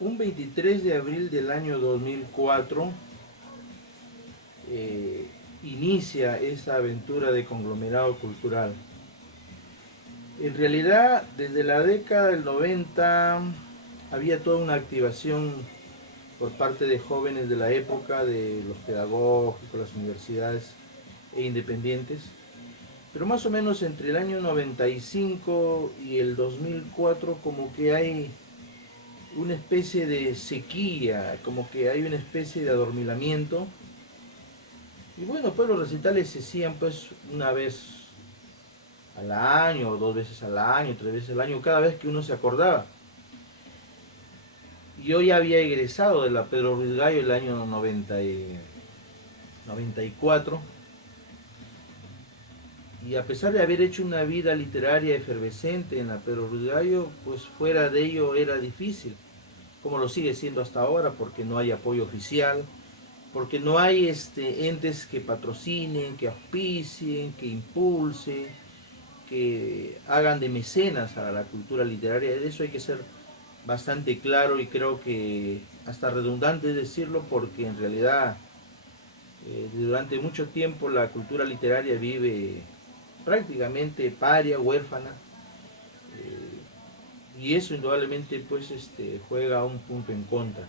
Un 23 de abril del año 2004 inicia esta aventura de conglomerado cultural. En realidad, desde la década del 90 había toda una activación por parte de jóvenes de la época, de los pedagógicos, las universidades e independientes. Pero más o menos entre el año 95 y el 2004 como que hay una especie de sequía, como que hay una especie de adormilamiento. Y bueno, pues los recitales se hacían pues una vez al año, dos veces al año, tres veces al año, cada vez que uno se acordaba. Yo ya había egresado de la Pedro Ruiz Gallo el año 94 y a pesar de haber hecho una vida literaria efervescente en la Pedro Ruiz Gallo, pues fuera de ello era difícil, como lo sigue siendo hasta ahora, porque no hay apoyo oficial, porque no hay entes que patrocinen, que auspicien, que impulsen, que hagan de mecenas a la cultura literaria. De eso hay que ser bastante claro y creo que hasta redundante decirlo, porque en realidad durante mucho tiempo la cultura literaria vive prácticamente paria, huérfana, y eso indudablemente pues juega un punto en contra,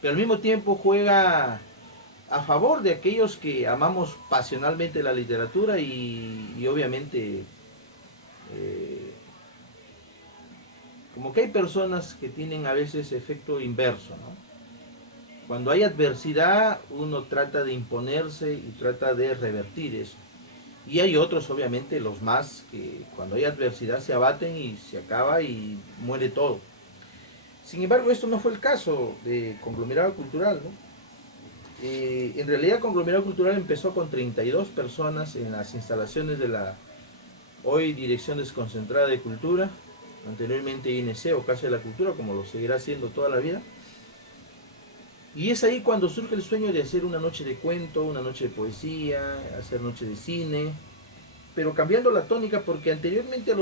pero al mismo tiempo juega a favor de aquellos que amamos pasionalmente la literatura y obviamente eh, como que hay personas que tienen a veces efecto inverso, ¿no? Cuando hay adversidad uno trata de imponerse y trata de revertir eso. Y hay otros, obviamente, los más, que cuando hay adversidad se abaten y se acaba y muere todo. Sin embargo, esto no fue el caso de Conglomerado Cultural, ¿no? En realidad, Conglomerado Cultural empezó con 32 personas en las instalaciones de la hoy Dirección Desconcentrada de Cultura, anteriormente INC o Casa de la Cultura, como lo seguirá haciendo toda la vida. Y es ahí cuando surge el sueño de hacer una noche de cuento, una noche de poesía, hacer noche de cine, pero cambiando la tónica, porque anteriormente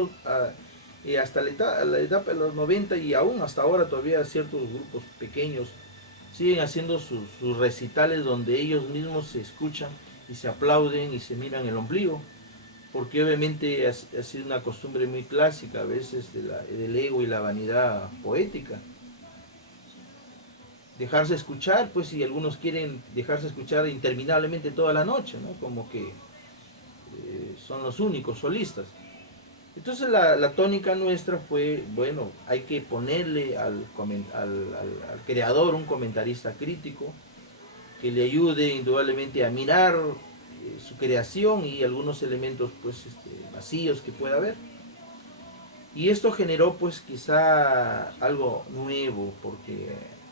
hasta la etapa de los 90 y aún hasta ahora todavía ciertos grupos pequeños siguen haciendo sus recitales donde ellos mismos se escuchan y se aplauden y se miran el ombligo, porque obviamente ha sido una costumbre muy clásica a veces del ego y la vanidad poética. Dejarse escuchar, pues si algunos quieren dejarse escuchar interminablemente toda la noche, ¿no? Como que son los únicos solistas. Entonces la tónica nuestra fue, bueno, hay que ponerle al creador un comentarista crítico que le ayude indudablemente a mirar su creación y algunos elementos pues vacíos que pueda haber. Y esto generó pues quizá algo nuevo porque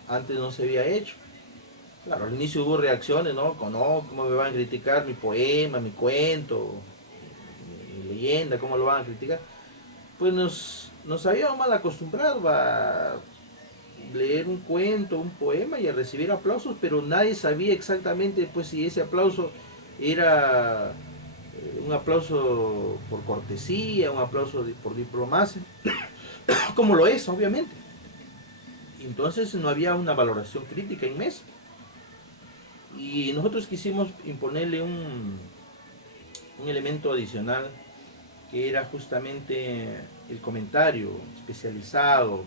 antes no se había hecho. Claro, al inicio hubo reacciones, ¿no? No, ¿cómo me van a criticar mi poema, mi cuento, mi leyenda? ¿Cómo lo van a criticar? Pues nos habíamos mal acostumbrado a leer un cuento, un poema y a recibir aplausos, pero nadie sabía exactamente pues si ese aplauso era un aplauso por cortesía, un aplauso por diplomacia, como lo es, obviamente. Entonces no había una valoración crítica inmensa. Y nosotros quisimos imponerle un elemento adicional que era justamente el comentario especializado,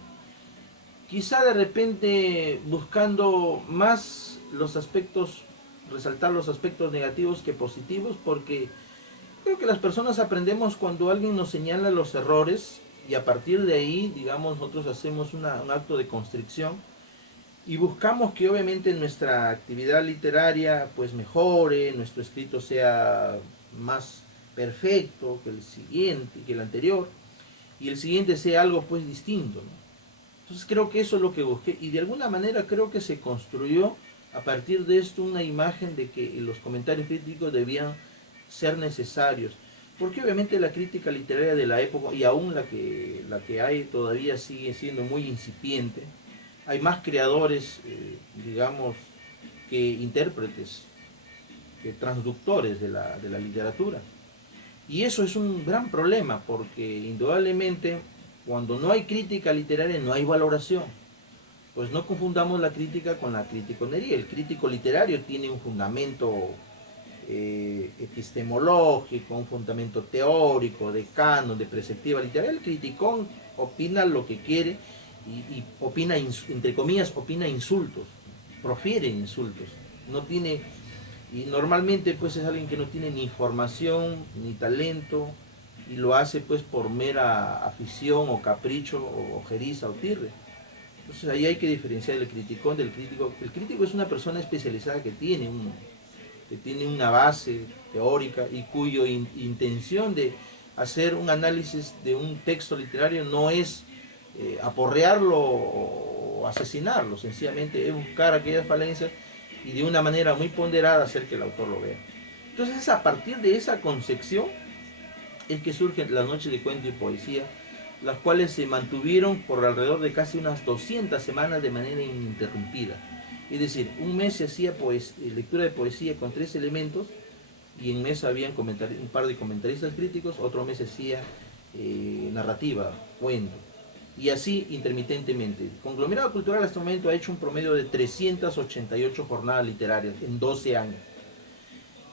quizá de repente buscando más los aspectos, resaltar los aspectos negativos que positivos, porque creo que las personas aprendemos cuando alguien nos señala los errores y a partir de ahí, digamos, nosotros hacemos un acto de constricción y buscamos que obviamente nuestra actividad literaria pues mejore, nuestro escrito sea más perfecto que el siguiente, que el anterior, y el siguiente sea algo pues distinto, ¿no? Entonces creo que eso es lo que busqué y de alguna manera creo que se construyó a partir de esto una imagen de que los comentarios críticos debían ser necesarios, porque obviamente la crítica literaria de la época y aún la que hay todavía sigue siendo muy incipiente. Hay más creadores, digamos, que intérpretes, que transductores de la literatura. Y eso es un gran problema porque indudablemente cuando no hay crítica literaria no hay valoración. pues no confundamos la crítica con la criticonería. El crítico literario tiene un fundamento epistemológico, un fundamento teórico, de canon, de perspectiva literaria. El criticón opina lo que quiere y opina, entre comillas, opina insultos, profiere insultos. No tiene, y normalmente pues es alguien que no tiene ni formación ni talento y lo hace pues por mera afición o capricho o ojeriza o tirre. Entonces ahí hay que diferenciar el criticón del crítico. El crítico es una persona especializada que tiene una base teórica y cuya intención de hacer un análisis de un texto literario no es aporrearlo o asesinarlo, sencillamente es buscar aquellas falencias y de una manera muy ponderada hacer que el autor lo vea. Entonces a partir de esa concepción es que surgen las noches de cuento y poesía, las cuales se mantuvieron por alrededor de casi unas 200 semanas de manera ininterrumpida. Es decir, un mes se hacía lectura de poesía con 3 elementos y en mes habían un par de comentaristas críticos, otro mes se hacía narrativa, cuento. Y así intermitentemente. El Conglomerado Cultural hasta el momento ha hecho un promedio de 388 jornadas literarias en 12 años.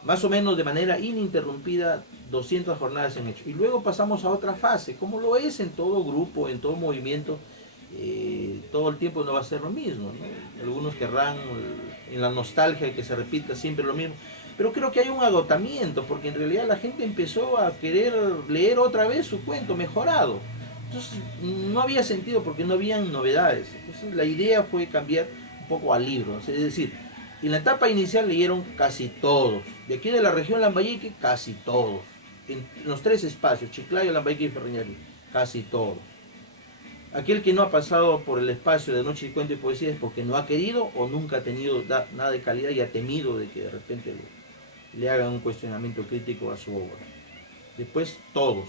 Más o menos de manera ininterrumpida 200 jornadas se han hecho. Y luego pasamos a otra fase, como lo es en todo grupo, en todo movimiento, todo el tiempo no va a ser lo mismo, ¿no? Algunos querrán en la nostalgia que se repita siempre lo mismo, pero creo que hay un agotamiento, porque en realidad la gente empezó a querer leer otra vez su cuento mejorado. Entonces no había sentido porque no habían novedades. Entonces la idea fue cambiar un poco al libro, es decir, en la etapa inicial leyeron casi todos. De aquí de la región Lambayeque, casi todos. En los 3 espacios, Chiclayo, Lambayeque y Ferreñarí, casi todos. Aquel que no ha pasado por el espacio de Noche de Cuento y Poesía es porque no ha querido o nunca ha tenido nada de calidad y ha temido de que de repente le hagan un cuestionamiento crítico a su obra. Después, todos.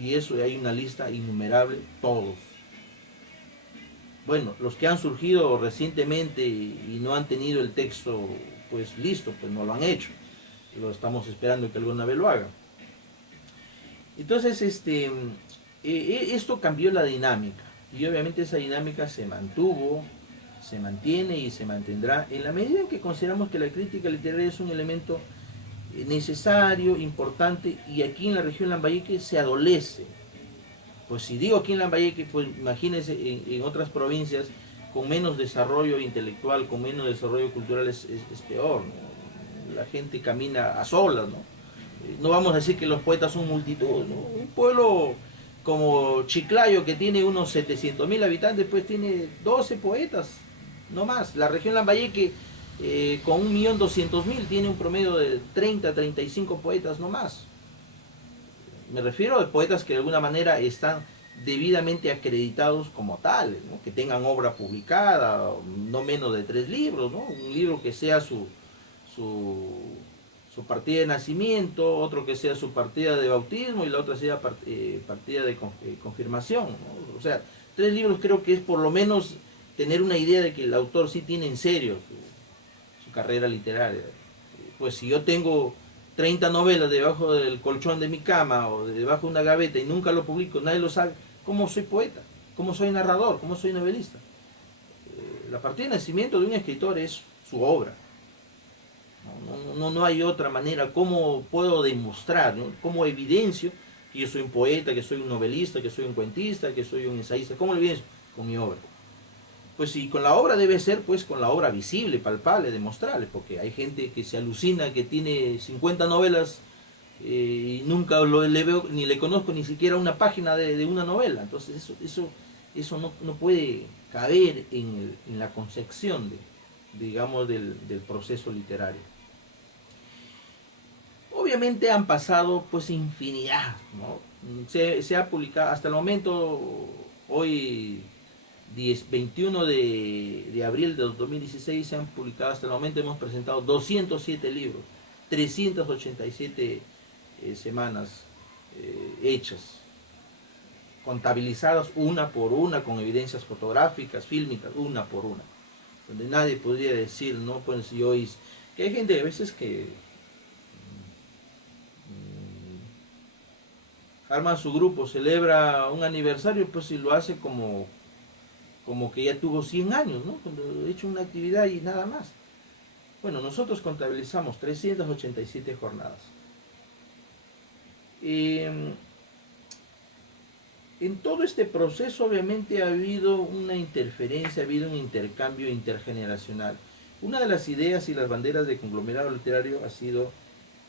Y eso hay una lista innumerable, todos. Bueno, los que han surgido recientemente y no han tenido el texto pues listo, pues no lo han hecho. Lo estamos esperando que alguna vez lo hagan. Entonces, esto cambió la dinámica y obviamente esa dinámica se mantuvo, se mantiene y se mantendrá en la medida en que consideramos que la crítica literaria es un elemento necesario, importante, y aquí en la región Lambayeque se adolece. Pues si digo aquí en Lambayeque, pues imagínense en otras provincias con menos desarrollo intelectual, con menos desarrollo cultural es peor, ¿no? La gente camina a solas, ¿no? No vamos a decir que los poetas son multitud, ¿no? Un pueblo como Chiclayo, que tiene unos 700.000 habitantes, pues tiene 12 poetas, no más. La región Lambayeque, con 1.200.000, tiene un promedio de 30, 35 poetas, no más. Me refiero a poetas que de alguna manera están debidamente acreditados como tales, ¿no? Que tengan obra publicada, no menos de 3 libros, ¿no? Un libro que sea su partida de nacimiento, otro que sea su partida de bautismo y la otra sea partida de confirmación, ¿no? O sea, 3 libros creo que es por lo menos tener una idea de que el autor sí tiene en serio su carrera literaria. Pues si yo tengo 30 novelas debajo del colchón de mi cama o debajo de una gaveta y nunca lo publico, nadie lo sabe, ¿cómo soy poeta? ¿Cómo soy narrador? ¿Cómo soy novelista? La partida de nacimiento de un escritor es su obra. No hay otra manera. ¿Cómo puedo demostrar, ¿no? ¿Cómo evidencio que yo soy un poeta, que soy un novelista, que soy un cuentista, que soy un ensayista? ¿Cómo lo evidencio? Con mi obra. Pues si con la obra debe ser pues con la obra visible, palpable, demostrable, porque hay gente que se alucina que tiene 50 novelas y nunca le veo ni le conozco ni siquiera una página de una novela. Entonces eso no puede caber en la concepción digamos del proceso literario. Obviamente han pasado pues infinidad, ¿no? Se ha publicado hasta el momento, hoy 21 de abril de 2016 se han publicado, hasta el momento hemos presentado 207 libros, 387 semanas hechas, contabilizadas una por una, con evidencias fotográficas, fílmicas, una por una, donde nadie podría decir, no, pues yo hice, que hay gente a veces que arma su grupo, celebra un aniversario, pues si lo hace como como que ya tuvo 100 años, ¿no? Cuando he hecho una actividad y nada más. Bueno, nosotros contabilizamos 387 jornadas. En todo este proceso obviamente ha habido una interferencia, ha habido un intercambio intergeneracional. Una de las ideas y las banderas de conglomerado literario ha sido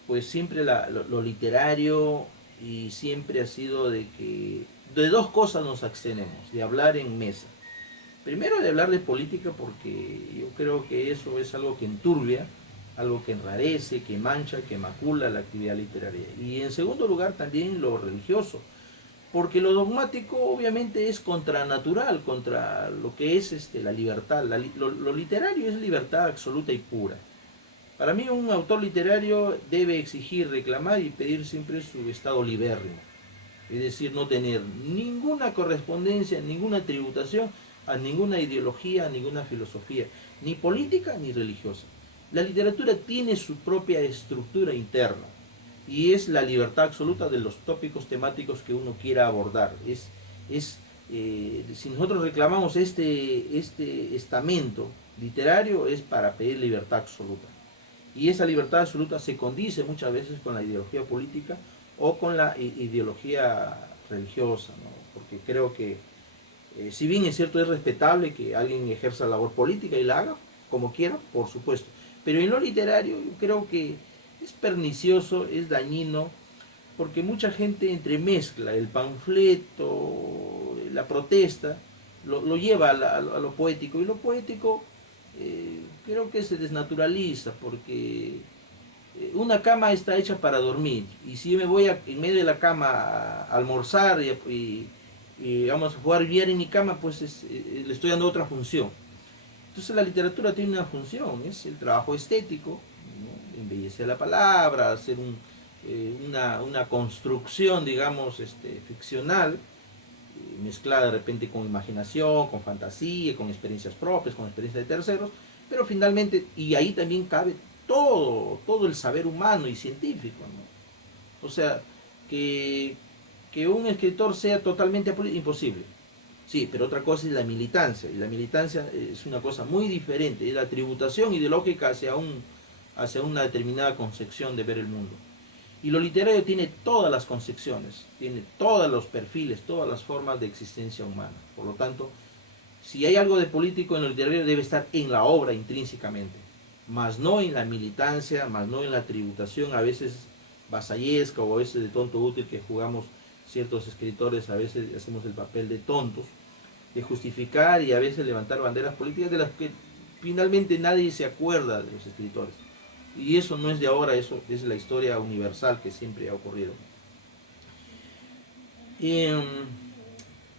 pues siempre lo literario, y siempre ha sido de que de dos cosas nos abstenemos, de hablar en mesa. Primero, de hablar de política, porque yo creo que eso es algo que enturbia, algo que enrarece, que mancha, que macula la actividad literaria. Y en segundo lugar también lo religioso, porque lo dogmático obviamente es contranatural, contra lo que es la libertad. Lo literario es libertad absoluta y pura. Para mí un autor literario debe exigir, reclamar y pedir siempre su estado libérrimo. Es decir, no tener ninguna correspondencia, ninguna tributación a ninguna ideología, a ninguna filosofía, ni política ni religiosa. La literatura tiene su propia estructura interna y es la libertad absoluta de los tópicos temáticos que uno quiera abordar. Si nosotros reclamamos este estamento literario, es para pedir libertad absoluta. Y esa libertad absoluta se condice muchas veces con la ideología política o con la ideología religiosa, ¿no? Porque creo que, si bien es cierto, es respetable que alguien ejerza labor política y la haga como quiera, por supuesto, pero en lo literario yo creo que es pernicioso, es dañino, porque mucha gente entremezcla el panfleto, la protesta, lo lleva a lo poético, y lo poético creo que se desnaturaliza, porque una cama está hecha para dormir, y si yo me voy en medio de la cama a almorzar y vamos a jugar billar en mi cama, pues le estoy dando otra función. Entonces la literatura tiene una función, es el trabajo estético, ¿no? Embellecer la palabra, hacer una construcción, digamos, ficcional, mezclada de repente con imaginación, con fantasía, con experiencias propias, con experiencias de terceros, pero finalmente, y ahí también cabe todo el saber humano y científico, ¿no? O sea, que un escritor sea totalmente apolítico, imposible. Sí, pero otra cosa es la militancia, y la militancia es una cosa muy diferente, es la tributación ideológica hacia una determinada concepción de ver el mundo. Y lo literario tiene todas las concepciones, tiene todos los perfiles, todas las formas de existencia humana. Por lo tanto, si hay algo de político en lo literario, debe estar en la obra intrínsecamente, más no en la militancia, más no en la tributación, a veces vasallesca o a veces de tonto útil, que jugamos ciertos escritores, a veces hacemos el papel de tontos, de justificar y a veces levantar banderas políticas de las que finalmente nadie se acuerda de los escritores. Y eso no es de ahora, eso es la historia universal que siempre ha ocurrido. Y,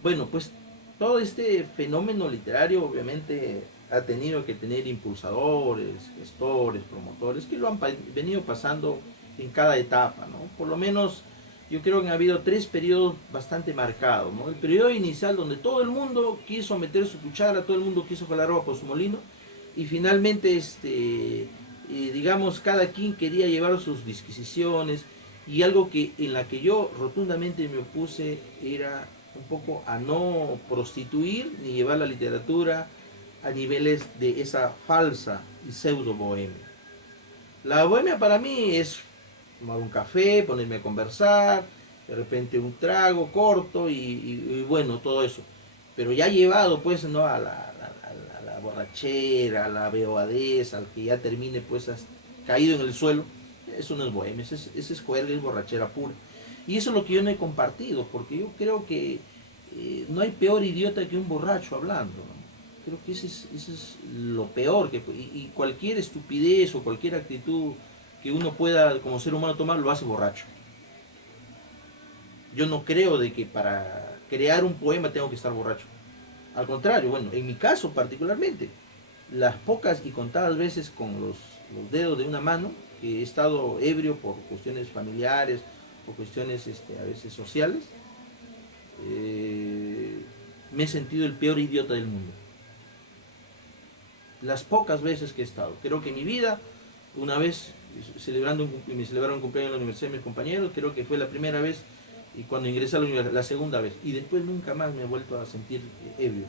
bueno, pues todo este fenómeno literario obviamente ha tenido que tener impulsadores, gestores, promotores, que lo han venido pasando en cada etapa, ¿no? Por lo menos yo creo que ha habido tres periodos bastante marcados, ¿no? El periodo inicial, donde todo el mundo quiso meter su cuchara, todo el mundo quiso jalar agua por su molino, y finalmente digamos, cada quien quería llevar sus disquisiciones, y algo en la que yo rotundamente me opuse era un poco a no prostituir ni llevar la literatura a niveles de esa falsa y pseudo bohemia. La bohemia para mí es tomar un café, ponerme a conversar, de repente un trago corto y bueno, todo eso. Pero ya llevado pues, ¿no?, a la borrachera, a la beoadez, al que ya termine pues caído en el suelo, eso no es bohemia, ese es juerga, es borrachera pura. Y eso es lo que yo no he compartido, porque yo creo que no hay peor idiota que un borracho hablando, ¿no? Creo que ese es lo peor, y cualquier estupidez o cualquier actitud que uno pueda como ser humano tomar, lo hace borracho. Yo no creo de que para crear un poema tengo que estar borracho. Al contrario, bueno, en mi caso particularmente, las pocas y contadas veces con los dedos de una mano que he estado ebrio por cuestiones familiares o cuestiones a veces sociales, me he sentido el peor idiota del mundo. Las pocas veces que he estado. Creo que en mi vida, una vez me celebraron un cumpleaños en la universidad de mis compañeros, creo que fue la primera vez, y cuando ingresé a la universidad, la segunda vez, y después nunca más me he vuelto a sentir ebrio.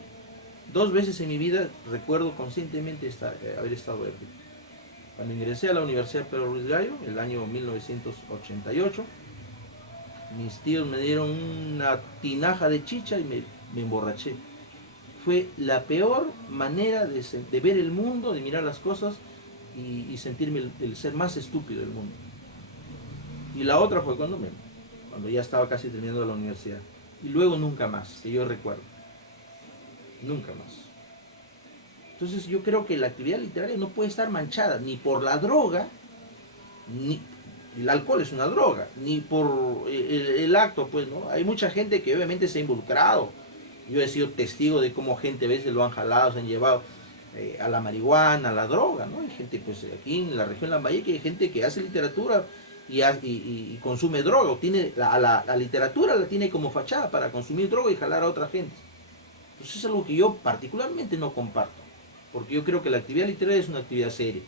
2 veces en mi vida recuerdo conscientemente haber estado ebrio. Cuando ingresé a la Universidad Pedro Ruiz Gallo, el año 1988, mis tíos me dieron una tinaja de chicha y me emborraché. Fue la peor manera de ver el mundo, de mirar las cosas y sentirme el ser más estúpido del mundo. Y la otra fue cuando ya estaba casi terminando la universidad. Y luego nunca más, que yo recuerdo. Nunca más. Entonces yo creo que la actividad literaria no puede estar manchada ni por la droga, ni el alcohol es una droga, ni por el acto, pues, ¿no? Hay mucha gente que obviamente se ha involucrado. Yo he sido testigo de cómo gente a veces lo han jalado, se han llevado a la marihuana, a la droga, ¿no? Hay gente, pues, aquí en la región Lambayeque, hay gente que hace literatura y consume droga, o tiene la literatura la tiene como fachada para consumir droga y jalar a otra gente. Entonces es algo que yo particularmente no comparto, porque yo creo que la actividad literaria es una actividad seria.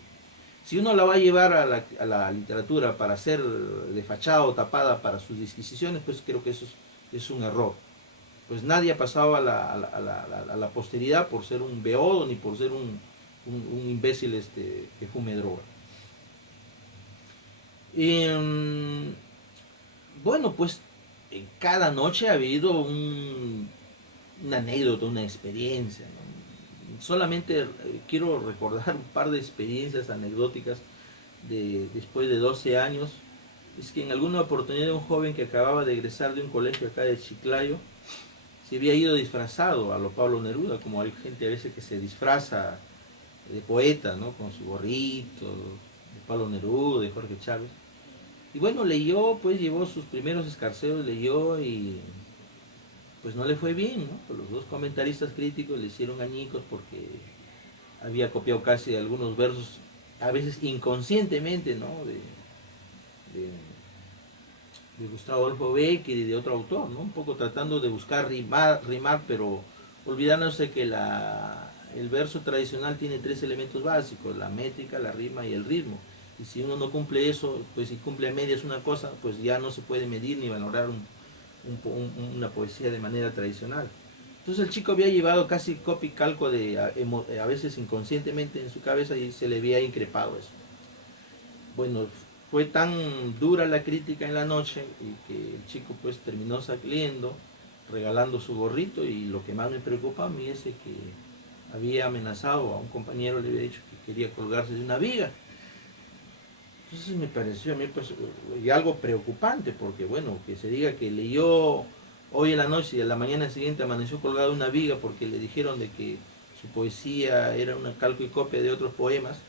Si uno la va a llevar a la literatura para ser de fachada o tapada para sus disquisiciones, pues creo que eso es un error. Pues nadie ha pasado a la posteridad por ser un beodo ni por ser un imbécil que fume droga. Bueno, pues cada noche ha habido una anécdota, una experiencia, ¿no? Solamente quiero recordar un par de experiencias anecdóticas después de 12 años. Es que en alguna oportunidad un joven que acababa de egresar de un colegio acá de Chiclayo se había ido disfrazado a lo Pablo Neruda, como hay gente a veces que se disfraza de poeta, ¿no? Con su gorrito, de Pablo Neruda, de Jorge Chávez. Y bueno, leyó, pues llevó sus primeros escarceos, leyó y pues no le fue bien, ¿no? Pues los dos comentaristas críticos le hicieron añicos porque había copiado casi algunos versos, a veces inconscientemente, ¿no? De Gustavo Adolfo Bécquer y de otro autor, ¿no? Un poco tratando de buscar rimar, pero olvidándose que el verso tradicional tiene 3 elementos básicos: la métrica, la rima y el ritmo. Y si uno no cumple eso, pues si cumple a medias una cosa, pues ya no se puede medir ni valorar una poesía de manera tradicional. Entonces el chico había llevado casi copy calco a veces inconscientemente en su cabeza y se le había increpado eso. Bueno, fue tan dura la crítica en la noche y que el chico pues terminó saliendo, regalando su gorrito, y lo que más me preocupa a mí es que había amenazado a un compañero, le había dicho que quería colgarse de una viga. Entonces me pareció a mí pues y algo preocupante, porque bueno, que se diga que leyó hoy en la noche y a la mañana siguiente amaneció colgado de una viga porque le dijeron de que su poesía era una calco y copia de otros poemas,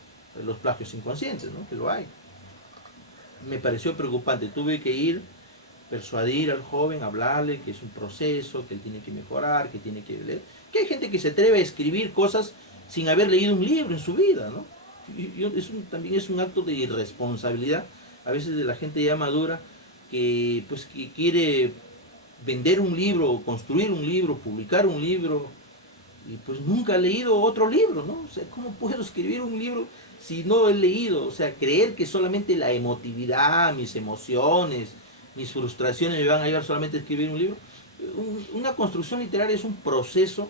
los plagios inconscientes, ¿no? Que lo hay. Me pareció preocupante, tuve que ir, persuadir al joven, hablarle que es un proceso, que él tiene que mejorar, que tiene que leer, que hay gente que se atreve a escribir cosas sin haber leído un libro en su vida, ¿no? También es un acto de irresponsabilidad, a veces de la gente ya madura, que pues que quiere vender un libro, construir un libro, publicar un libro, y pues nunca he leído otro libro, ¿no? O sea, ¿cómo puedo escribir un libro si no he leído? O sea, creer que solamente la emotividad, mis emociones, mis frustraciones me van a llevar solamente a escribir un libro. Una construcción literaria es un proceso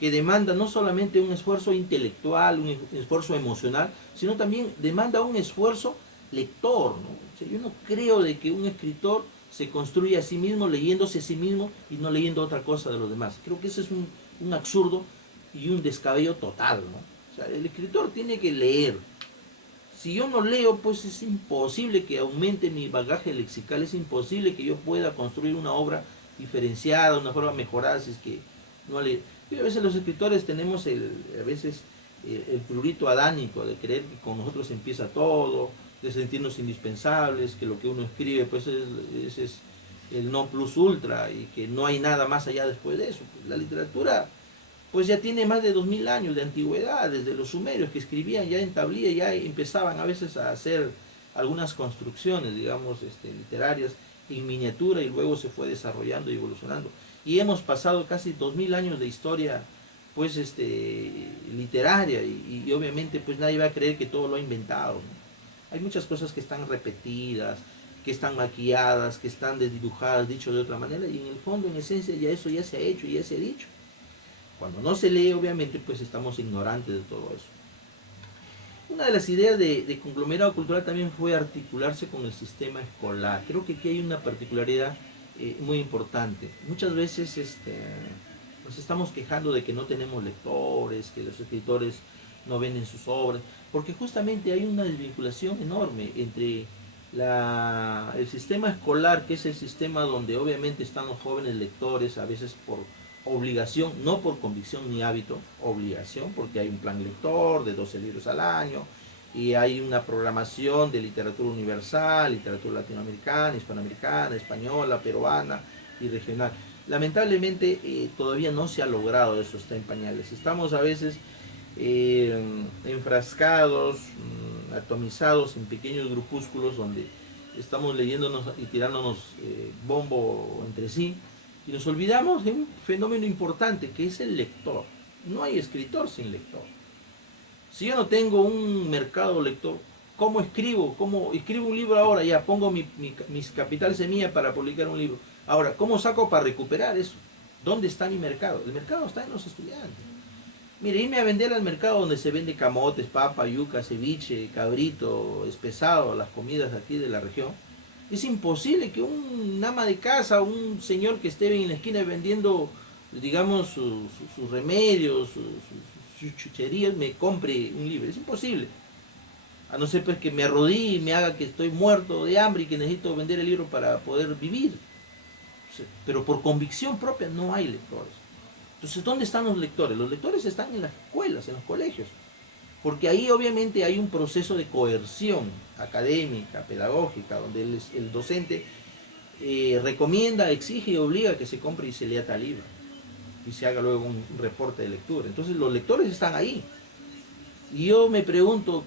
que demanda no solamente un esfuerzo intelectual, un esfuerzo emocional, sino también demanda un esfuerzo lector, ¿no? O sea, yo no creo de que un escritor se construya a sí mismo leyéndose a sí mismo y no leyendo otra cosa de los demás. Creo que ese es un absurdo y un descabello total, ¿no? O sea, el escritor tiene que leer. Si yo no leo, pues es imposible que aumente mi bagaje lexical, es imposible que yo pueda construir una obra diferenciada, una forma mejorada, si es que no leo. Y a veces los escritores tenemos el prurito adánico de creer que con nosotros empieza todo, de sentirnos indispensables, que lo que uno escribe pues es el non plus ultra y que no hay nada más allá después de eso. La literatura pues ya tiene más de 2000 años de antigüedad, desde los sumerios que escribían ya en tablilla, ya empezaban a veces a hacer algunas construcciones, digamos, literarias en miniatura, y luego se fue desarrollando y evolucionando. Y hemos pasado casi 2000 años de historia pues literaria, y obviamente pues nadie va a creer que todo lo ha inventado, ¿no? Hay muchas cosas que están repetidas, que están maquilladas, que están desdibujadas, dicho de otra manera, y en el fondo, en esencia, ya eso ya se ha hecho y ya se ha dicho. Cuando no se lee, obviamente, pues estamos ignorantes de todo eso. Una de las ideas de conglomerado cultural también fue articularse con el sistema escolar. Creo que aquí hay una particularidad muy importante. Muchas veces nos estamos quejando de que no tenemos lectores, que los escritores no venden sus obras, porque justamente hay una desvinculación enorme entre el sistema escolar, que es el sistema donde obviamente están los jóvenes lectores, a veces por obligación, no por convicción ni hábito, obligación, porque hay un plan lector de 12 libros al año, y hay una programación de literatura universal, literatura latinoamericana, hispanoamericana, española, peruana y regional. Lamentablemente todavía no se ha logrado eso, está en pañales. Estamos a veces enfrascados, atomizados en pequeños grupúsculos donde estamos leyéndonos y tirándonos bombo entre sí, y nos olvidamos de un fenómeno importante que es el lector. No hay escritor sin lector. Si yo no tengo un mercado lector, ¿cómo escribo? ¿Cómo escribo un libro ahora? Ya pongo mis capital semilla para publicar un libro. Ahora, ¿cómo saco para recuperar eso? ¿Dónde está mi mercado? El mercado está en los estudiantes. Mire, irme a vender al mercado donde se vende camotes, papa, yuca, ceviche, cabrito, espesado, las comidas de aquí de la región. Es imposible que un ama de casa, un señor que esté en la esquina vendiendo, digamos, sus remedios, sus chucherías, me compre un libro. Es imposible. A no ser pues que me arrodille y me haga que estoy muerto de hambre y que necesito vender el libro para poder vivir. Pero por convicción propia no hay lectores. Entonces, ¿dónde están los lectores? Los lectores están en las escuelas, en los colegios. Porque ahí obviamente hay un proceso de coerción académica, pedagógica, donde el docente recomienda, exige y obliga que se compre y se lea tal libro. Y se haga luego un reporte de lectura. Entonces los lectores están ahí. Y yo me pregunto,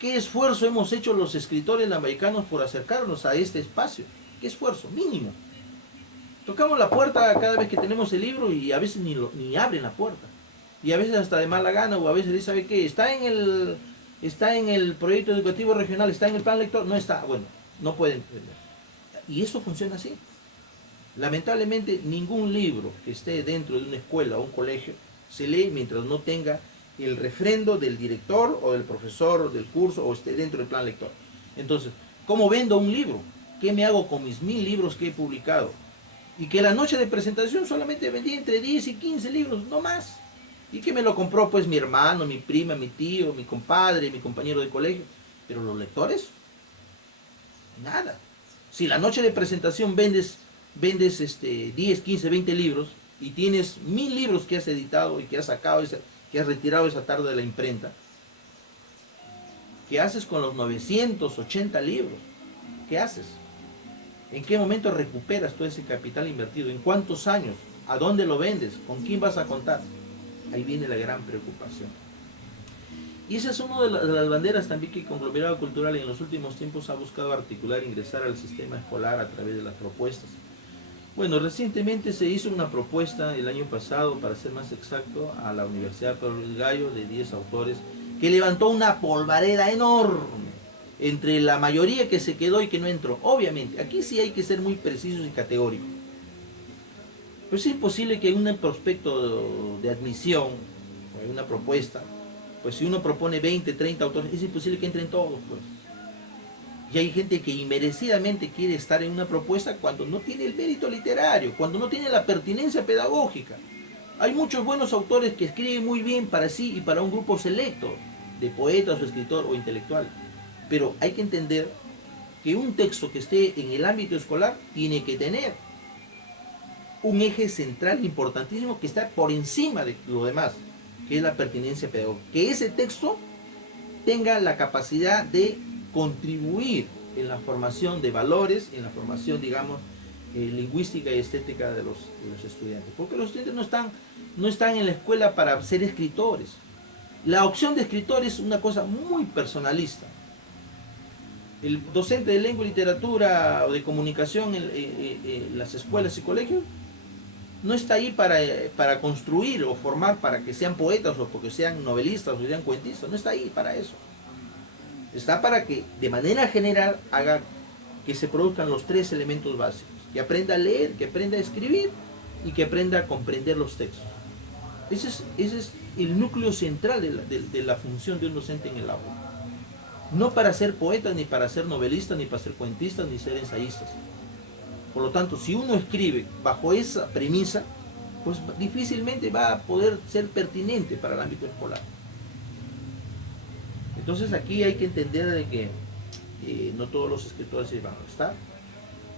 ¿qué esfuerzo hemos hecho los escritores lambayecanos por acercarnos a este espacio? ¿Qué esfuerzo? Mínimo. Tocamos la puerta cada vez que tenemos el libro y a veces ni abren la puerta. Y a veces hasta de mala gana, o a veces dice, ¿sabe qué? Está en el proyecto educativo regional, está en el plan lector, no está, bueno, no pueden. Y eso funciona así. Lamentablemente ningún libro que esté dentro de una escuela o un colegio se lee mientras no tenga el refrendo del director o del profesor del curso o esté dentro del plan lector. Entonces, ¿cómo vendo un libro? ¿Qué me hago con mis 1000 libros que he publicado? Y que la noche de presentación solamente vendí entre 10 y 15 libros, no más. Y que me lo compró pues mi hermano, mi prima, mi tío, mi compadre, mi compañero de colegio. Pero los lectores, nada. Si la noche de presentación vendes 10, 15, 20 libros y tienes 1000 libros que has editado y que has sacado, que has retirado esa tarde de la imprenta, ¿qué haces con los 980 libros? ¿Qué haces? ¿En qué momento recuperas todo ese capital invertido? ¿En cuántos años? ¿A dónde lo vendes? ¿Con quién vas a contar? Ahí viene la gran preocupación. Y esa es una de las banderas también que Conglomerado Cultural en los últimos tiempos ha buscado articular, ingresar al sistema escolar a través de las propuestas. Bueno, recientemente se hizo una propuesta el año pasado, para ser más exacto, a la Universidad Pedro Luis Gallo de 10 autores, que levantó una polvareda enorme entre la mayoría que se quedó y que no entró. Obviamente, aquí sí hay que ser muy precisos y categóricos. Pero es imposible que en un prospecto de admisión, o en una propuesta, pues si uno propone 20, 30 autores, es imposible que entren todos, pues. Y hay gente que inmerecidamente quiere estar en una propuesta cuando no tiene el mérito literario, cuando no tiene la pertinencia pedagógica. Hay muchos buenos autores que escriben muy bien para sí y para un grupo selecto de poetas o escritor o intelectual. Pero hay que entender que un texto que esté en el ámbito escolar tiene que tener un eje central importantísimo que está por encima de lo demás, que es la pertinencia pedagógica. Que ese texto tenga la capacidad de contribuir en la formación de valores, en la formación, digamos, lingüística y estética de los estudiantes. Porque los estudiantes no están en la escuela para ser escritores. La opción de escritor es una cosa muy personalista. El docente de lengua y literatura o de comunicación en las escuelas y colegios no está ahí para construir o formar para que sean poetas o porque sean novelistas o sean cuentistas. No está ahí para eso. Está para que de manera general haga que se produzcan los 3 elementos básicos. Que aprenda a leer, que aprenda a escribir y que aprenda a comprender los textos. Ese es el núcleo central de la función de un docente en el aula. No para ser poeta, ni para ser novelista, ni para ser cuentista, ni ser ensayistas. Por lo tanto, si uno escribe bajo esa premisa, pues difícilmente va a poder ser pertinente para el ámbito escolar. Entonces aquí hay que entender de que no todos los escritores van a estar.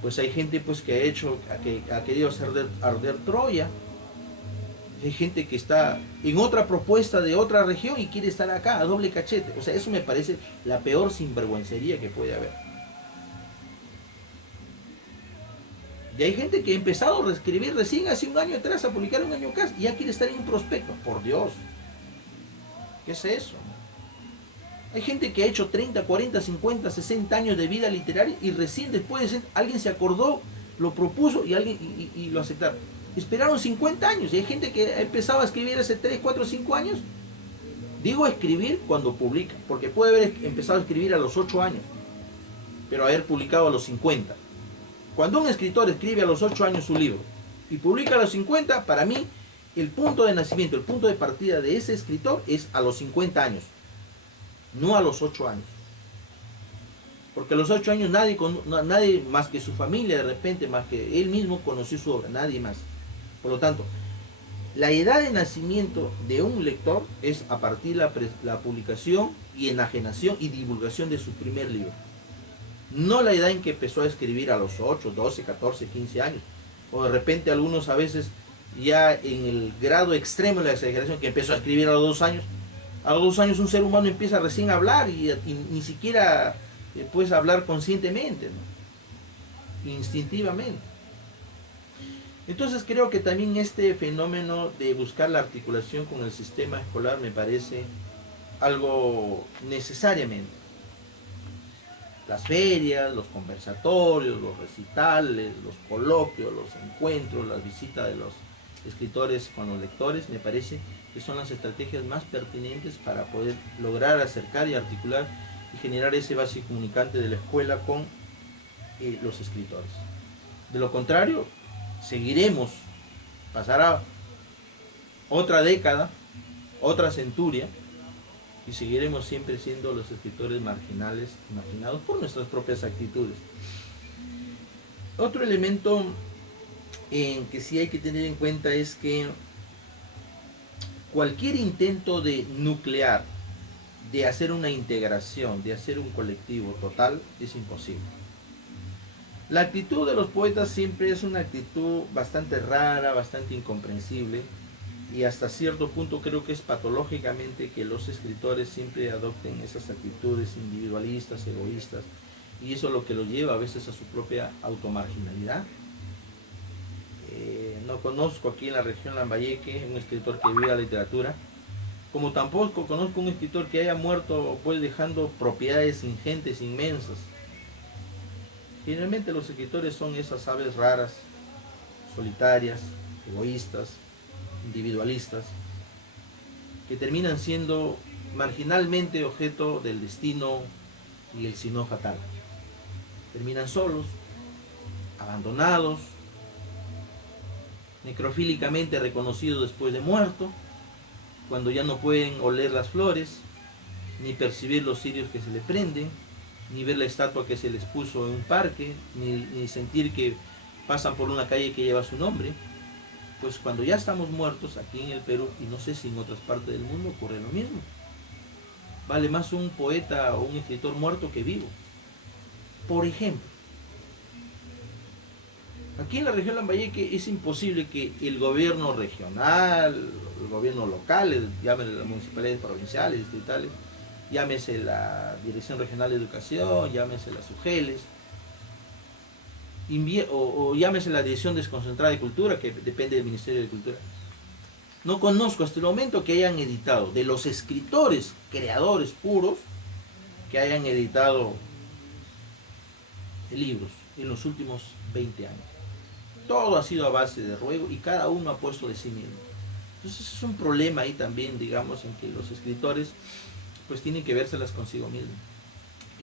Pues hay gente pues que ha querido hacer arder Troya. Hay gente que está en otra propuesta de otra región y quiere estar acá a doble cachete. O sea, eso me parece la peor sinvergüencería que puede haber. Y hay gente que ha empezado a escribir recién hace un año atrás, a publicar un año acá, y ya quiere estar en un prospecto. Por Dios, ¿qué es eso? Hay gente que ha hecho 30, 40, 50, 60 años de vida literaria y recién después alguien se acordó, lo propuso y lo aceptaron. Esperaron 50 años y hay gente que ha empezado a escribir hace 3, 4, 5 años. Digo escribir cuando publica, porque puede haber empezado a escribir a los 8 años, pero haber publicado a los 50. Cuando un escritor escribe a los 8 años su libro y publica a los 50, para mí el punto de nacimiento, el punto de partida de ese escritor es a los 50 años. No a los 8 años. Porque a los 8 años nadie más que su familia, de repente, más que él mismo conoció su obra, nadie más. Por lo tanto, la edad de nacimiento de un lector es a partir de la publicación y enajenación y divulgación de su primer libro. No la edad en que empezó a escribir a los 8, 12, 14, 15 años. O de repente algunos a veces ya en el grado extremo de la exageración, que empezó a escribir a los 2 años. A los 2 años un ser humano empieza recién a hablar y ni siquiera puedes hablar conscientemente, ¿no? Instintivamente. Entonces creo que también este fenómeno de buscar la articulación con el sistema escolar me parece algo necesariamente. Las ferias, los conversatorios, los recitales, los coloquios, los encuentros, las visitas de los escritores con los lectores, me parece que son las estrategias más pertinentes para poder lograr acercar y articular y generar ese base comunicante de la escuela con los escritores. De lo contrario, seguiremos, pasará otra década, otra centuria, y seguiremos siempre siendo los escritores marginales, marginados por nuestras propias actitudes. Otro elemento en que sí hay que tener en cuenta es que cualquier intento de nuclear, de hacer una integración, de hacer un colectivo total, es imposible. La actitud de los poetas siempre es una actitud bastante rara, bastante incomprensible, y hasta cierto punto creo que es patológicamente que los escritores siempre adopten esas actitudes individualistas, egoístas, y eso es lo que los lleva a veces a su propia automarginalidad. No conozco aquí en la región Lambayeque un escritor que viva la literatura, como tampoco conozco un escritor que haya muerto pues dejando propiedades ingentes, inmensas. Generalmente los escritores son esas aves raras, solitarias, egoístas, individualistas, que terminan siendo marginalmente objeto del destino y el sino fatal. Terminan solos, abandonados, necrofílicamente reconocidos después de muerto, cuando ya no pueden oler las flores, ni percibir los cirios que se le prenden, ni ver la estatua que se les puso en un parque, ni sentir que pasan por una calle que lleva su nombre. Pues cuando ya estamos muertos aquí en el Perú, y no sé si en otras partes del mundo ocurre lo mismo, vale más un poeta o un escritor muerto que vivo. Por ejemplo, aquí en la región Lambayeque es imposible que el gobierno regional, el gobierno local, llámese las municipalidades provinciales, distritales, llámese la Dirección Regional de Educación, llámese las UGELES, o llámese la Dirección Desconcentrada de Cultura, que depende del Ministerio de Cultura. No conozco hasta el momento que hayan editado, de los escritores, creadores puros, que hayan editado libros en los últimos 20 años. Todo ha sido a base de ruego y cada uno ha puesto de sí mismo. Entonces es un problema ahí también, digamos, en que los escritores pues tienen que vérselas consigo mismos.